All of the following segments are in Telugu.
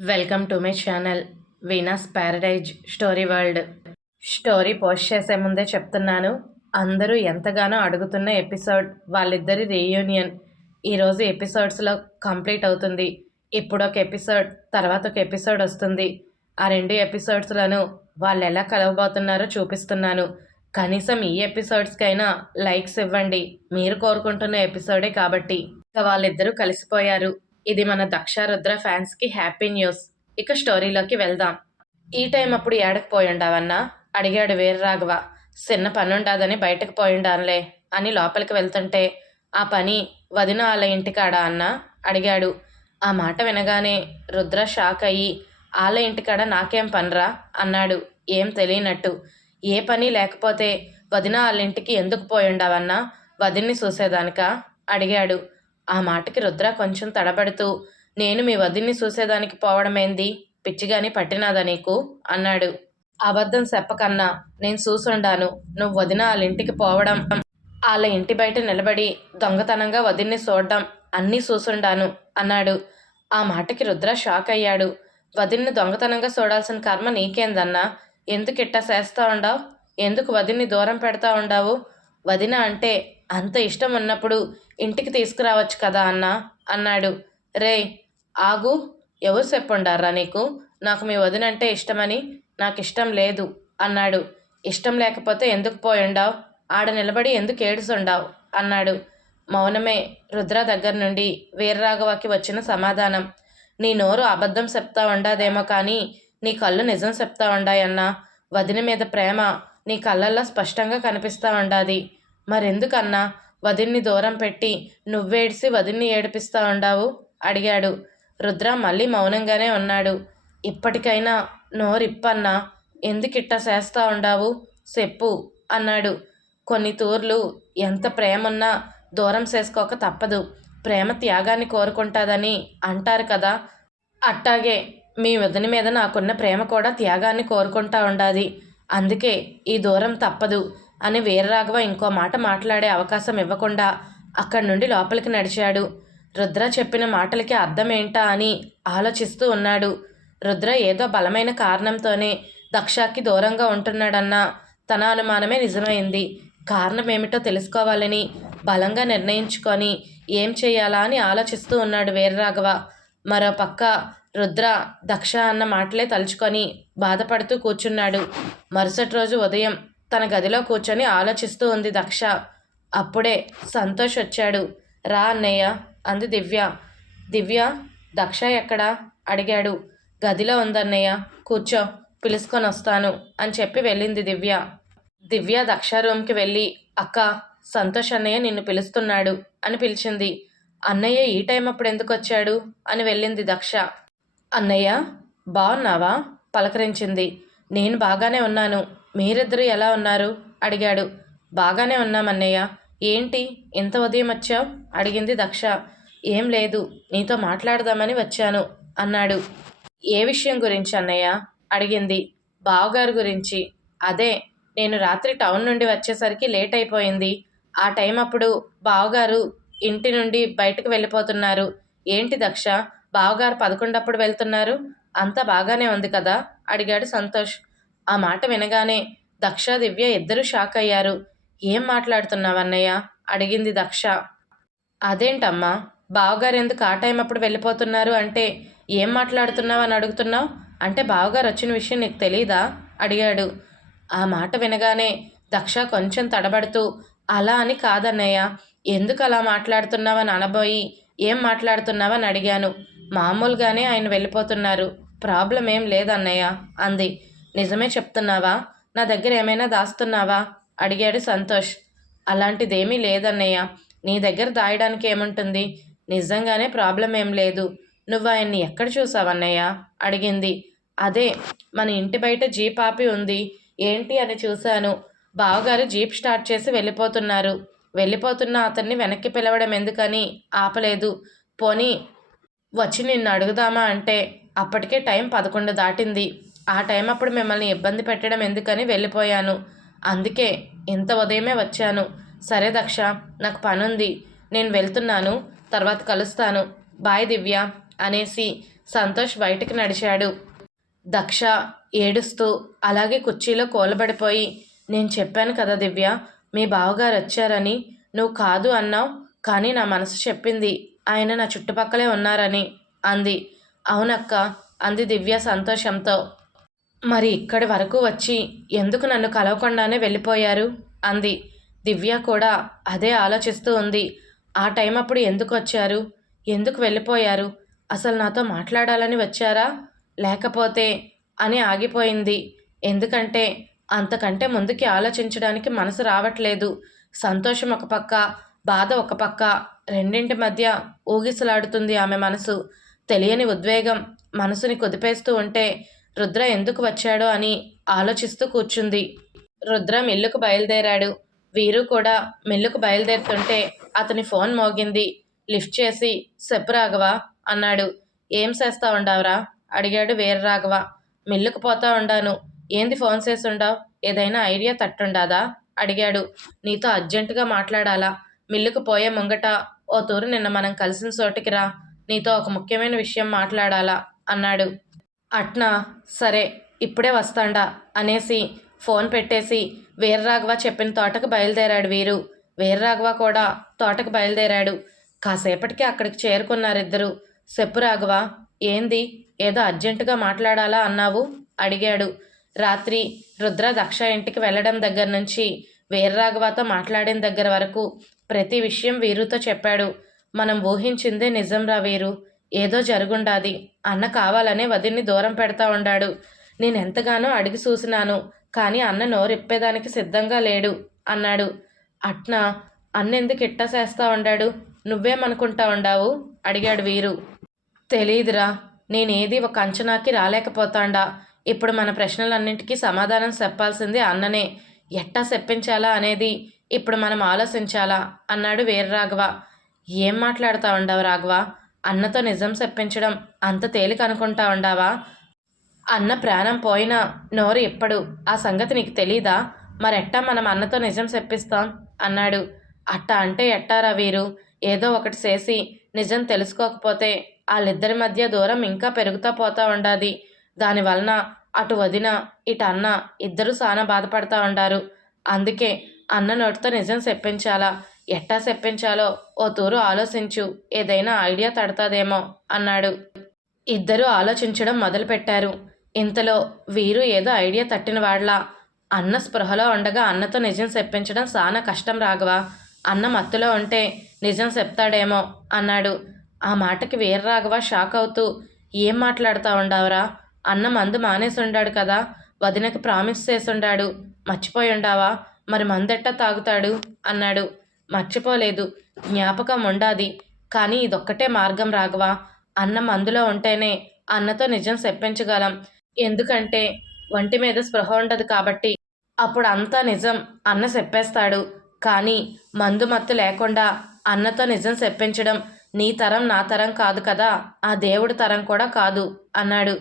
Welcome to my channel Veena's paradise story world. Story post చేసే ముందే చెప్తున్నాను అందరూ ఎంతగానో అడుగుతున్న ఎపిసోడ్ వాళ్ళిద్దరి రీయూనియన్. ఈరోజు ఎపిసోడ్స్లో కంప్లీట్ అవుతుంది. ఇప్పుడు ఒక ఎపిసోడ్ తర్వాత ఒక ఎపిసోడ్ వస్తుంది. ఆ రెండు ఎపిసోడ్స్లను వాళ్ళు ఎలా కలవబోతున్నారో చూపిస్తున్నాను. కనీసం ఈ ఎపిసోడ్స్కైనా లైక్స్ ఇవ్వండి. మీరు కోరుకుంటున్న ఎపిసోడే కాబట్టి. ఇక వాళ్ళిద్దరూ కలిసిపోయారు. ఇది మన దక్ష రుద్ర ఫ్యాన్స్కి హ్యాపీ న్యూస్. ఇక స్టోరీలోకి వెళ్దాం. ఈ టైం అప్పుడు ఏడకు పోయిండావన్నా? అడిగాడు వీరరాఘవ. చిన్న పని ఉండాదని బయటకు పోయిండానులే అని లోపలికి వెళ్తుంటే ఆ పని వదిన వాళ్ళ ఇంటికాడ అన్న? అడిగాడు. ఆ మాట వినగానే రుద్ర షాక్ అయ్యి వాళ్ళ ఇంటికాడ నాకేం పనిరా? అన్నాడు. ఏం తెలియనట్టు. ఏ పని లేకపోతే వదిన వాళ్ళ ఇంటికి ఎందుకు పోయిండావన్నా? వదిన్ని చూసేదానికా? అడిగాడు. ఆ మాటకి రుద్ర కొంచెం తడబడుతూ నేను మీ వదిన్ని చూసేదానికి పోవడమేంది? పిచ్చిగాని పట్టినాదా నీకు? అన్నాడు. అబద్ధం చెప్పకన్నా నేను చూసుండాను. నువ్వు వదిన వాళ్ళ ఇంటికి పోవడం వాళ్ళ ఇంటి బయట నిలబడి దొంగతనంగా వదిన్ని చూడడం అన్నీ చూసుండాను అన్నాడు. ఆ మాటకి రుద్ర షాక్ అయ్యాడు. వదిన్ని దొంగతనంగా చూడాల్సిన కర్మ నీకేందన్నా? ఎందుకు ఇట్టా చేస్తా ఉండావు? ఎందుకు వదిన్ని దూరం పెడతా ఉండావు? వదిన అంటే అంత ఇష్టం ఉన్నప్పుడు ఇంటికి తీసుకురావచ్చు కదా అన్న? అన్నాడు. రే ఆగు. ఎవరు చెప్పండారా నీకు? నాకు మీ వదినంటే ఇష్టమని నాకు ఇష్టం లేదు అన్నాడు. ఇష్టం లేకపోతే ఎందుకు పోయిండావు? ఆడ నిలబడి ఎందుకు ఏడుసుండావు? అన్నాడు. మౌనమే రుద్ర దగ్గర నుండి వీరరాఘవకి వచ్చిన సమాధానం. నీ నోరు అబద్ధం చెప్తా ఉండదేమో కానీ నీ కళ్ళు నిజం చెప్తా ఉండాయన్నా. వదిన మీద ప్రేమ నీ కళ్ళల్లో స్పష్టంగా కనిపిస్తా ఉండాది. మరెందుకన్నా? వదిన్ని దూరం పెట్టి నువ్వేడ్సి వదిన్ని ఏడిపిస్తా ఉండావు? అడిగాడు. రుద్ర మళ్ళీ మౌనంగానే ఉన్నాడు. ఇప్పటికైనా నోరిప్పన్నా ఎందుకిట్ట చేస్తా ఉండావు? చెప్పు అన్నాడు. కొన్ని తూర్లు ఎంత ప్రేమున్నా దూరం చేసుకోక తప్పదు. ప్రేమ త్యాగాన్ని కోరుకుంటాదని అంటారు కదా? అట్టాగే మీ వదిన మీద నాకున్న ప్రేమ కూడా త్యాగాన్ని కోరుకుంటా ఉండాది. అందుకే ఈ దూరం తప్పదు. అని వీరరాఘవ ఇంకో మాట మాట్లాడే అవకాశం ఇవ్వకుండా అక్కడి నుండి లోపలికి నడిచాడు. రుద్ర చెప్పిన మాటలకి అర్థం ఏంటా అని ఆలోచిస్తూ ఉన్నాడు. రుద్ర ఏదో బలమైన కారణంతోనే దక్షాకి దూరంగా ఉంటున్నాడన్న తన అనుమానమే నిజమైంది. కారణం ఏమిటో తెలుసుకోవాలని బలంగా నిర్ణయించుకొని ఏం చేయాలా అని ఆలోచిస్తూ ఉన్నాడు వీరరాఘవ. మరో పక్క రుద్ర దక్ష అన్న మాటలే తలుచుకొని బాధపడుతూ కూర్చున్నాడు. మరుసటి రోజు ఉదయం తన గదిలో కూర్చొని ఆలోచిస్తూ ఉంది దక్ష. అప్పుడే సంతోష్ వచ్చాడు. రా అన్నయ్య అంది దివ్య. దివ్య దక్ష ఎక్కడా? అడిగాడు. గదిలో ఉందన్నయ్య. కూర్చో పిలుచుకొని వస్తాను అని చెప్పి వెళ్ళింది దివ్య. దివ్య దక్ష రూమ్కి వెళ్ళి అక్క సంతోష్ అన్నయ్య నిన్ను పిలుస్తున్నాడు అని పిలిచింది. అన్నయ్య ఈ టైం అప్పుడు ఎందుకు వచ్చాడు? అని వెళ్ళింది దక్ష. అన్నయ్య బాగున్నావా పలకరించింది. నేను బాగానే ఉన్నాను. మీరిద్దరూ ఎలా ఉన్నారు? అడిగాడు. బాగానే ఉన్నామన్నయ్య ఏంటి? ఇంత ఉదయం వచ్చావు? అడిగింది దక్ష. ఏం లేదు. నీతో మాట్లాడదామని వచ్చాను అన్నాడు. ఏ విషయం గురించి అన్నయ్య? అడిగింది. బావగారు గురించి. అదే నేను రాత్రి టౌన్ నుండి వచ్చేసరికి లేట్ అయిపోయింది. ఆ టైం అప్పుడు బావగారు ఇంటి నుండి బయటకు వెళ్ళిపోతున్నారు. ఏంటి దక్ష? బావగారు పదకొండప్పుడు వెళ్తున్నారు? అంతా బాగానే ఉంది కదా? అడిగాడు సంతోష్. ఆ మాట వినగానే దక్ష దివ్య ఇద్దరు షాక్ అయ్యారు. ఏం మాట్లాడుతున్నావన్నయ్య అడిగింది దక్ష. అదేంటమ్మా బావగారు ఎందుకు ఆ టైం అప్పుడు వెళ్ళిపోతున్నారు అంటే ఏం మాట్లాడుతున్నావు అని అడుగుతున్నావు? అంటే బావగారు వచ్చిన విషయం నీకు తెలీదా? అడిగాడు. ఆ మాట వినగానే దక్ష కొంచెం తడబడుతూ అలా అని కాదన్నయ్య ఎందుకు అలా మాట్లాడుతున్నావని అనబోయి ఏం మాట్లాడుతున్నావని అడిగాను. మామూలుగానే ఆయన వెళ్ళిపోతున్నారు. ప్రాబ్లం ఏం లేదన్నయ్య అంది. నిజమే చెప్తున్నావా? నా దగ్గర ఏమైనా దాస్తున్నావా? అడిగాడు సంతోష్. అలాంటిదేమీ లేదన్నయ్య. నీ దగ్గర దాయడానికి ఏముంటుంది? నిజంగానే ప్రాబ్లం ఏం లేదు. నువ్వు ఆయన్ని ఎక్కడ చూసావన్నయ్య? అడిగింది. అదే మన ఇంటి బయట జీప్ ఆపి ఉంది. ఏంటి అని చూశాను. బావగారు జీప్ స్టార్ట్ చేసి వెళ్ళిపోతున్నారు. వెళ్ళిపోతున్న అతన్ని వెనక్కి పిలవడం ఎందుకని? ఆపలేదు. పోనీ వచ్చి నిన్ను అడుగుదామా అంటే అప్పటికే టైం పదకొండు దాటింది. ఆ టైం అప్పుడు మిమ్మల్ని ఇబ్బంది పెట్టడం ఎందుకని వెళ్ళిపోయాను. అందుకే ఇంత ఉదయమే వచ్చాను. సరే దక్ష నాకు పనుంది. నేను వెళ్తున్నాను. తర్వాత కలుస్తాను. బాయ్ దివ్య అనేసి సంతోష్ బయటికి నడిచాడు. దక్ష ఏడుస్తూ అలాగే కుర్చీలో కూలబడిపోయి నేను చెప్పాను కదా దివ్య మీ బావగారు వచ్చారని. నువ్వు కాదు అన్నావు కానీ నా మనసు చెప్పింది. ఆయన నా చుట్టుపక్కలే ఉన్నారని అంది. అవునక్క అంది దివ్య సంతోషంతో. మరి ఇక్కడి వరకు వచ్చి ఎందుకు నన్ను కలవకుండానే వెళ్ళిపోయారు? అంది. దివ్య కూడా అదే ఆలోచిస్తూ ఉంది. ఆ టైం అప్పుడు ఎందుకు వచ్చారు? ఎందుకు వెళ్ళిపోయారు? అసలు నాతో మాట్లాడాలని వచ్చారా? లేకపోతే అని ఆగిపోయింది. ఎందుకంటే అంతకంటే ముందుకి ఆలోచించడానికి మనసు రావట్లేదు. సంతోషం ఒక పక్క బాధ ఒక పక్క రెండింటి మధ్య ఊగిసలాడుతుంది ఆమె మనసు. తెలియని ఉద్వేగం మనసుని కుదిపేస్తూ ఉంటే రుద్ర ఎందుకు వచ్చాడో అని ఆలోచిస్తూ కూర్చుంది. రుద్ర మిల్లుకు బయలుదేరాడు. వీరు కూడా మిల్లుకు బయలుదేరుతుంటే అతని ఫోన్ మోగింది. లిఫ్ట్ చేసి చెప్పు రాఘవ అన్నాడు. ఏం చేస్తా ఉండావురా? అడిగాడు వీర రాఘవ. మిల్లుకు పోతా ఉండాను. ఏంది ఫోన్ చేసి ఉండావు ఏదైనా ఐడియా తట్టుండాదా? అడిగాడు. నీతో అర్జెంటుగా మాట్లాడాలా. మిల్లుకు పోయే ముంగట ఓ తూరు నిన్న మనం కలిసిన చోటికి రా. నీతో ఒక ముఖ్యమైన విషయం మాట్లాడాలా అన్నాడు. అట్నా సరే ఇప్పుడే వస్తాండా అనేసి ఫోన్ పెట్టేసి వీర్రాఘవ చెప్పిన తోటకు బయలుదేరాడు వీరు. వీర్రాఘవ కూడా తోటకు బయలుదేరాడు. కాసేపటికి అక్కడికి చేరుకున్నారిద్దరు. చెప్పు రాఘవ ఏంది? ఏదో అర్జెంటుగా మాట్లాడాలా అన్నావు? అడిగాడు. రాత్రి రుద్ర దక్ష ఇంటికి వెళ్ళడం దగ్గర నుంచి వీర్రాఘవతో మాట్లాడిన దగ్గర వరకు ప్రతి విషయం వీరుతో చెప్పాడు. మనం ఊహించిందే నిజంరా వీరు. ఏదో జరుగుండాది. అన్న కావాలనే వదిన్ని దూరం పెడతా ఉండాడు. నేను ఎంతగానో అడిగి చూసినాను. కానీ అన్న నోరిప్పేదానికి సిద్ధంగా లేడు అన్నాడు. అట్నా? అన్నెందుకు ఇట్టా చేస్తా ఉండాడు? నువ్వేమనుకుంటా ఉండావు? అడిగాడు వీరు. తెలీదురా. నేనేది ఒక అంచనాకి రాలేకపోతాండా. ఇప్పుడు మన ప్రశ్నలన్నింటికీ సమాధానం చెప్పాల్సింది అన్ననే. ఎట్టా చెప్పించాలా అనేది ఇప్పుడు మనం ఆలోచించాలా? అన్నాడు వీరరాఘవ. ఏం మాట్లాడుతా ఉండవు రాఘవ? అన్నతో నిజం చెప్పించడం అంత తేలిక అనుకుంటా ఉండావా? అన్న ప్రాణం పోయినా నోరు ఇప్పడు ఆ సంగతి నీకు తెలీదా? మరెట్టా మనం అన్నతో నిజం చెప్పిస్తాం? అన్నాడు. అట్ట అంటే ఎట్టారా వీరు? ఏదో ఒకటి చేసి నిజం తెలుసుకోకపోతే వాళ్ళిద్దరి మధ్య దూరం ఇంకా పెరుగుతా పోతా ఉండాది. దానివలన అటు వదిన ఇటు అన్న ఇద్దరు చాలా బాధపడతా ఉండారు. అందుకే అన్న నోటితో నిజం చెప్పించాలా? ఎట్టా చెప్పించాలో ఓ తూరు ఆలోచించు ఏదైనా ఐడియా తడతాదేమో అన్నాడు. ఇద్దరూ ఆలోచించడం మొదలుపెట్టారు. ఇంతలో వీరు ఏదో ఐడియా తట్టినవాడ్లా. అన్న స్పృహలో ఉండగా అన్నతో నిజం చెప్పించడం చాలా కష్టం రాఘవా. అన్న మత్తులో ఉంటే నిజం చెప్తాడేమో అన్నాడు. ఆ మాటకి వీరరాఘవ షాక్ అవుతూ ఏం మాట్లాడుతా ఉండావురా? అన్న మందు మానేసి ఉండాడు కదా. వదినకి ప్రామిస్ చేసి ఉండాడు మర్చిపోయి ఉండావా మరి మందెట్టా తాగుతాడు? అన్నాడు. మర్చిపోలేదు. జ్ఞాపకం ఉండాది. కానీ ఇదొక్కటే మార్గం రాఘవా. అన్న మందులో ఉంటేనే అన్నతో నిజం చెప్పించగలం ఎందుకంటే ఒంటి మీద స్పృహ ఉండదు కాబట్టి. అప్పుడు అంతా నిజం అన్న చెప్పేస్తాడు. కానీ మందు మత్తు లేకుండా అన్నతో నిజం చెప్పించడం నీ తరం నా తరం కాదు కదా. ఆ దేవుడి తరం కూడా కాదు అన్నాడు.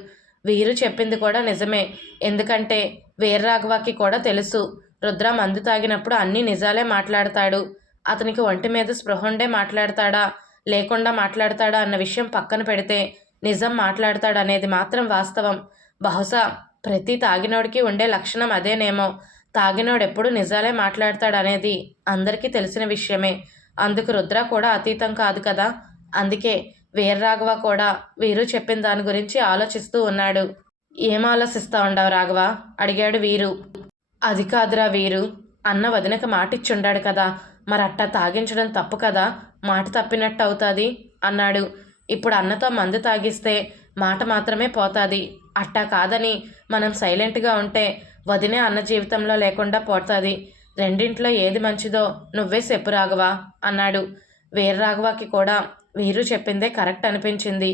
వీరు చెప్పింది కూడా నిజమే. ఎందుకంటే వీర్రాఘవకి కూడా తెలుసు. రుద్ర మందు తాగినప్పుడు అన్నీ నిజాలే మాట్లాడతాడు. అతనికి ఒంటి మీద స్పృహండే మాట్లాడతాడా? లేకుండా మాట్లాడతాడా అన్న విషయం పక్కన పెడితే నిజం మాట్లాడతాడు అనేది మాత్రం వాస్తవం. బహుశా ప్రతి తాగినోడికి ఉండే లక్షణం అదేనేమో. తాగినోడెప్పుడు నిజాలే మాట్లాడతాడు అనేది అందరికీ తెలిసిన విషయమే. అందుకు రుద్ర కూడా అతీతం కాదు కదా? అందుకే వీర్రాఘవ కూడా వీరు చెప్పిన దాని గురించి ఆలోచిస్తూ ఉన్నాడు. ఏం ఆలోచిస్తా ఉండవు రాఘవ? అడిగాడు వీరు. అది కాదురా వీరు. అన్న వదినక మాటిచ్చుండాడు కదా. మరి అట్టా తాగించడం తప్పు కదా? మాట తప్పినట్టు అవుతుంది? అన్నాడు. ఇప్పుడు అన్నతో మందు తాగిస్తే మాట మాత్రమే పోతుంది. అట్టా కాదని మనం సైలెంట్గా ఉంటే వదినే అన్న జీవితంలో లేకుండా పోతుంది. రెండింట్లో ఏది మంచిదో నువ్వే చెప్పు రాఘవా అన్నాడు. వీర రాఘవాకి కూడా వీరు చెప్పిందే కరెక్ట్ అనిపించింది.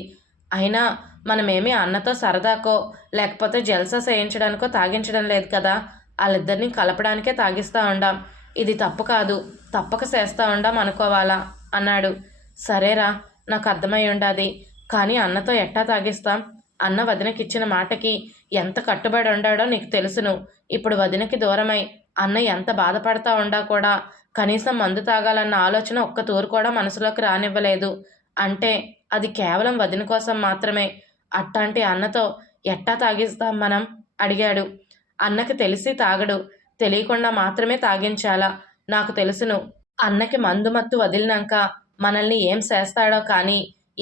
అయినా మనమేమీ అన్నతో సరదాకో లేకపోతే జల్సా చేయించడానికో తాగించడం లేదు కదా? వాళ్ళిద్దరిని కలపడానికే తాగిస్తూ ఉండాం. ఇది తప్పు కాదు. తప్పక చేస్తా ఉండాం అనుకోవాలా? అన్నాడు. సరేరా నాకు అర్థమై ఉండాది. కానీ అన్నతో ఎట్టా తాగిస్తాం? అన్న వదినకిచ్చిన మాటకి ఎంత కట్టుబడి ఉండాడో నీకు తెలుసును. ఇప్పుడు వదినకి దూరమై అన్న ఎంత బాధపడతా ఉండా కూడా కనీసం మందు తాగాలన్న ఆలోచన ఒక్క తూరు కూడా మనసులోకి రానివ్వలేదు. అంటే అది కేవలం వదిన కోసం మాత్రమే. అట్టాంటి అన్నతో ఎట్టా తాగిస్తాం మనం? అడిగాడు. అన్నకి తెలిసి తాగడు. తెలియకుండా మాత్రమే తాగించాలా? నాకు తెలుసును. అన్నకి మందు మత్తు వదిలినాక మనల్ని ఏం చేస్తాడో కానీ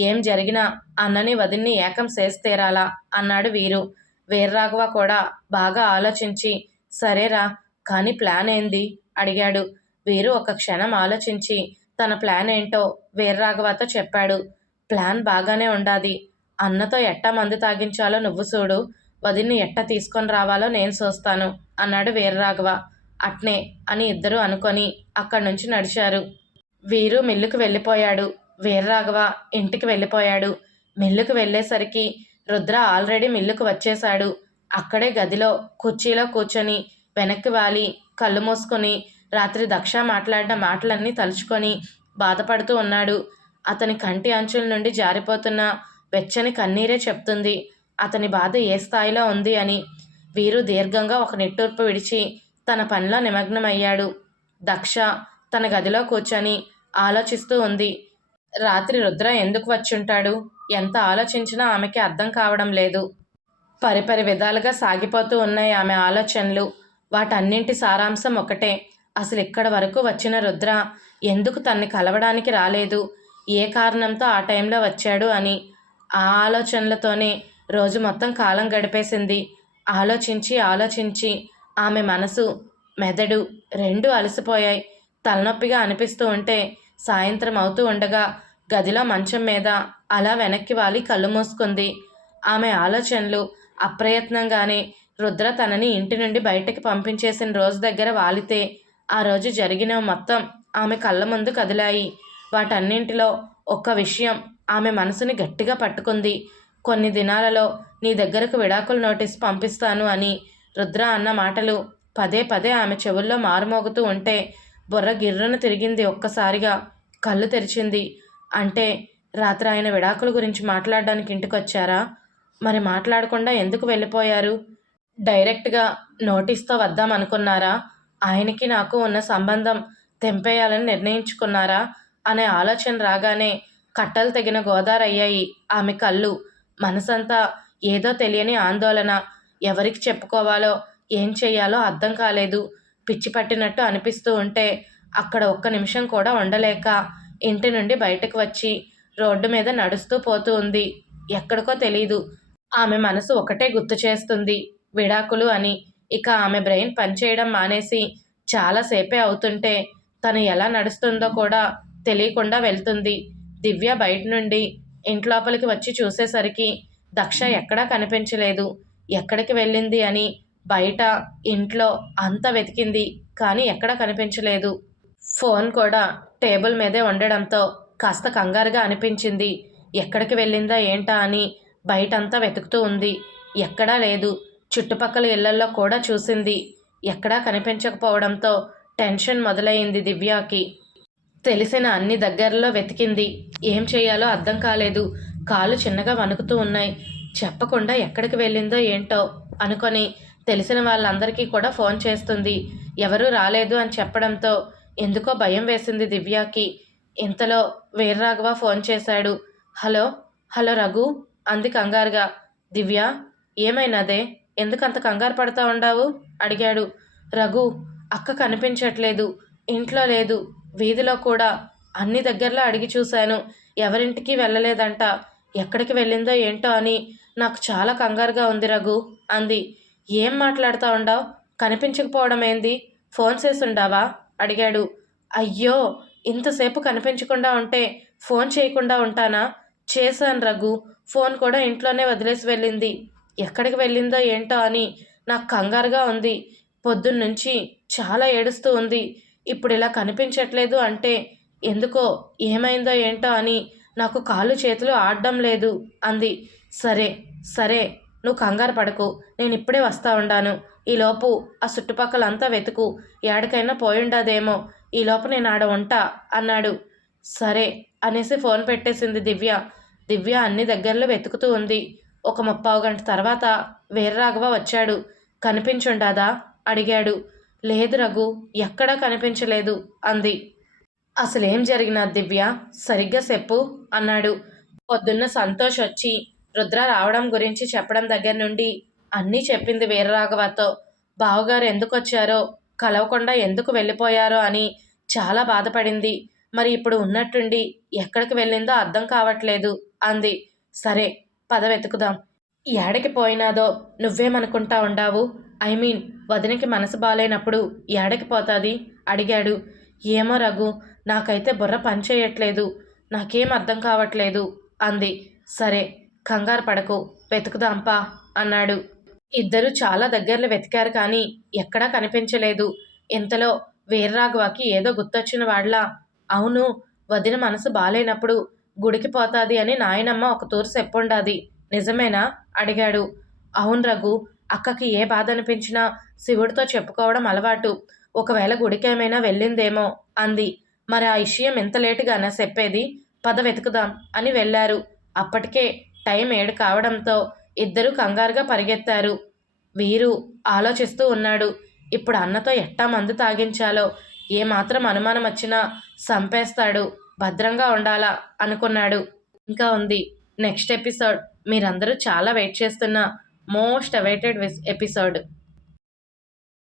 ఏం జరిగినా అన్నని వదిన్ని ఏకం చేస్తేరాలా అన్నాడు వీరు. వీర్రాఘవ కూడా బాగా ఆలోచించి సరేరా కానీ ప్లాన్ ఏంది? అడిగాడు. వీరు ఒక క్షణం ఆలోచించి తన ప్లాన్ ఏంటో వీర్రాఘవతో చెప్పాడు. ప్లాన్ బాగానే ఉండాది. అన్నతో ఎట్టా మందు తాగించాలో నువ్వు చూడు. వదిన్ని ఎట్ట తీసుకొని రావాలో నేను చూస్తాను అన్నాడు వీర్రాఘవ. అట్నే అని ఇద్దరు అనుకొని అక్కడి నుంచి నడిచారు. వీరు మిల్లుకు వెళ్ళిపోయాడు. వీర్రాఘవ ఇంటికి వెళ్ళిపోయాడు. మిల్లుకు వెళ్ళేసరికి రుద్ర ఆల్రెడీ మిల్లుకు వచ్చేశాడు. అక్కడే గదిలో కుర్చీలో కూర్చొని వెనక్కి వాలి కళ్ళు మూసుకొని రాత్రి దక్ష మాట్లాడిన మాటలన్నీ తలుచుకొని బాధపడుతూ ఉన్నాడు. అతని కంటి అంచుల నుండి జారిపోతున్న వెచ్చని కన్నీరే చెప్తుంది. అతని బాధ ఏ స్థాయిలో ఉంది అని వీరు దీర్ఘంగా ఒక నిట్టూర్పు విడిచి తన పనిలో నిమగ్నమయ్యాడు. దక్ష తన గదిలో కూర్చొని ఆలోచిస్తూ ఉంది. రాత్రి రుద్ర ఎందుకు వచ్చుంటాడు? ఎంత ఆలోచించినా ఆమెకి అర్థం కావడం లేదు. పరిపరి విధాలుగా సాగిపోతూ ఉన్నాయి ఆమె ఆలోచనలు. వాటన్నింటి సారాంశం ఒకటే. అసలు ఇక్కడ వరకు వచ్చిన రుద్ర ఎందుకు తన్ని కలవడానికి రాలేదు? ఏ కారణంతో ఆ టైంలో వచ్చాడు అని ఆ ఆలోచనలతోనే రోజు మొత్తం కాలం గడిపేసింది. ఆలోచించి ఆలోచించి ఆమె మనసు మెదడు రెండు అలసిపోయాయి. తలనొప్పిగా అనిపిస్తూ ఉంటే సాయంత్రం అవుతూ ఉండగా గదిలో మంచం మీద అలా వెనక్కి వాలి కళ్ళు మూసుకుంది. ఆమె ఆలోచనలు అప్రయత్నంగానే రుద్ర తనని ఇంటి నుండి బయటకు పంపించేసిన రోజు దగ్గర వాలితే ఆ రోజు జరిగిన మొత్తం ఆమె కళ్ళ ముందు కదిలాయి. వాటన్నింటిలో ఒక్క విషయం ఆమె మనసుని గట్టిగా పట్టుకుంది. కొన్ని దినాలలో నీ దగ్గరకు విడాకుల నోటీస్ పంపిస్తాను అని రుద్ర అన్న మాటలు పదే పదే ఆమె చెవుల్లో మారుమోగుతూ ఉంటే బుర్ర గిర్రను తిరిగింది ఒక్కసారిగా కళ్ళు తెరిచింది. అంటే రాత్రి ఆయన విడాకుల గురించి మాట్లాడడానికి ఇంటికి వచ్చారా మరి మాట్లాడకుండా ఎందుకు వెళ్ళిపోయారు? డైరెక్ట్గా నోటీస్తో వద్దాం అనుకున్నారా ఆయనకి నాకు ఉన్న సంబంధం తెంపేయాలని నిర్ణయించుకున్నారా? అనే ఆలోచన రాగానే కట్టలు తెగిన గోదారయ్యాయి ఆమె కళ్ళు. మనసంతా ఏదో తెలియని ఆందోళన. ఎవరికి చెప్పుకోవాలో ఏం చేయాలో అర్థం కాలేదు. పిచ్చి పట్టినట్టు అనిపిస్తూ ఉంటే అక్కడ ఒక్క నిమిషం కూడా ఉండలేక ఇంటి నుండి బయటకు వచ్చి రోడ్డు మీద నడుస్తూ పోతూ ఉంది. ఎక్కడికో తెలీదు. ఆమె మనసు ఒకటే గుర్తు చేస్తుంది. విడాకులు అని. ఇక ఆమె బ్రెయిన్ పనిచేయడం మానేసి చాలాసేపే అవుతుంటే తను ఎలా నడుస్తుందో కూడా తెలియకుండా వెళ్తుంది. దివ్య బయట నుండి ఇంట్లోపలికి వచ్చి చూసేసరికి దక్ష ఎక్కడా కనిపించలేదు. ఎక్కడికి వెళ్ళింది అని బయట ఇంట్లో అంత వెతికింది కానీ ఎక్కడా కనిపించలేదు. ఫోన్ కూడా టేబుల్ మీదే ఉండడంతో కాస్త కంగారుగా అనిపించింది. ఎక్కడికి వెళ్ళిందా ఏంటా అని బయటంతా వెతుకుతూ ఉంది. ఎక్కడా లేదు. చుట్టుపక్కల ఇళ్ళల్లో కూడా చూసింది. ఎక్కడా కనిపించకపోవడంతో టెన్షన్ మొదలైంది దివ్యాకి. తెలిసిన అన్ని దగ్గరలో వెతికింది. ఏం చేయాలో అర్థం కాలేదు. కాళ్ళు చిన్నగా వణుకుతూ ఉన్నాయి. చెప్పకుండా ఎక్కడికి వెళ్ళిందో ఏంటో అనుకొని తెలిసిన వాళ్ళందరికీ కూడా ఫోన్ చేస్తుంది. ఎవరూ రాలేదు అని చెప్పడంతో ఎందుకో భయం వేసింది దివ్యాకి. ఇంతలో వీర్రాఘవ ఫోన్ చేశాడు. హలో హలో రఘు అంది కంగారుగా. దివ్య ఏమైనాదే? ఎందుకంత కంగారు పడతా ఉండావు? అడిగాడు. రఘు అక్క కనిపించట్లేదు. ఇంట్లో లేదు. వీధిలో కూడా అన్ని దగ్గరలో అడిగి చూశాను. ఎవరింటికి వెళ్ళలేదంట. ఎక్కడికి వెళ్ళిందో ఏంటో అని. నాకు చాలా కంగారుగా ఉంది రఘు అంది. ఏం మాట్లాడుతూ ఉండావు? కనిపించకపోవడం ఏంది? ఫోన్ చేసి ఉండావా అడిగాడు. అయ్యో ఇంతసేపు కనిపించకుండా ఉంటే ఫోన్ చేయకుండా ఉంటానా? చేశాను రఘు. ఫోన్ కూడా ఇంట్లోనే వదిలేసి వెళ్ళింది. ఎక్కడికి వెళ్ళిందో ఏంటో అని. నాకు కంగారుగా ఉంది. పొద్దున్నుంచి చాలా ఏడుస్తూ ఉంది. ఇప్పుడు ఇలా కనిపించట్లేదు అంటే ఎందుకో ఏమైందో ఏంటో అని నాకు కాళ్ళు చేతులు ఆడడం లేదు అంది. సరే సరే నువ్వు కంగారు పడకు నేను ఇప్పుడే వస్తా ఉండాను. ఈలోపు ఆ చుట్టుపక్కలంతా వెతుకు ఏడకైనా పోయిండదేమో ఈలోపు నేను ఆడ ఉంటా అన్నాడు. సరే అనేసి ఫోన్ పెట్టేసింది దివ్య. దివ్య అన్ని దగ్గరలో వెతుకుతూ ఉంది. ఒక ముప్పావు గంట తర్వాత వీర్రాఘవ వచ్చాడు. కనిపించుండాదా? అడిగాడు. లేదు రఘు ఎక్కడా కనిపించలేదు అంది. అసలేం జరిగినా దివ్య సరిగ్గా చెప్పు అన్నాడు. పొద్దున్న సంతోష్ వచ్చి రుద్ర రావడం గురించి చెప్పడం దగ్గర నుండి అన్నీ చెప్పింది వీరరాఘవతో. బావగారు ఎందుకు వచ్చారో కలవకుండా ఎందుకు వెళ్ళిపోయారో అని చాలా బాధపడింది. మరి ఇప్పుడు ఉన్నట్టుండి ఎక్కడికి వెళ్ళిందో అర్థం కావట్లేదు అంది. సరే పద వెతుకుదాం. ఏడకి పోయినాదో నువ్వేమనుకుంటా ఉండావు? ఐ మీన్ వదినకి మనసు బాగాలేనప్పుడు ఏడకి పోతుంది? అడిగాడు. ఏమో రఘు నాకైతే బుర్ర పనిచేయట్లేదు. నాకేం అర్థం కావట్లేదు అంది. సరే కంగారు పడకు వెతుకుదాంపా అన్నాడు. ఇద్దరు చాలా దగ్గరలో వెతికారు కానీ ఎక్కడా కనిపించలేదు. ఇంతలో వీర్రాఘవకి ఏదో గుర్తొచ్చిన వాళ్ళ అవును వదిన మనసు బాలేనప్పుడు గుడికి పోతాది అని నాయనమ్మ ఒక తూరు చెప్పుండాది నిజమేనా? అడిగాడు. అవును రఘు అక్కకి ఏ బాధ అనిపించినా శివుడితో చెప్పుకోవడం అలవాటు. ఒకవేళ గుడికేమైనా వెళ్ళిందేమో అంది. మరి ఆ విషయం ఎంత లేటుగానా చెప్పేది? పద వెతుకుదాం అని వెళ్ళారు. అప్పటికే టైం ఏడు కావడంతో ఇద్దరు కంగారుగా పరిగెత్తారు. వీరు ఆలోచిస్తూ ఉన్నాడు ఇప్పుడు అన్నతో ఎట్టా మందు తాగించాలో ఏమాత్రం అనుమానం వచ్చినా సంపేస్తాడు భద్రంగా ఉండాలా అనుకున్నాడు. ఇంకా ఉంది. Next episode. మీరందరూ చాలా వెయిట్ చేస్తున్న మోస్ట్ అవైటెడ్ ఎపిసోడ్.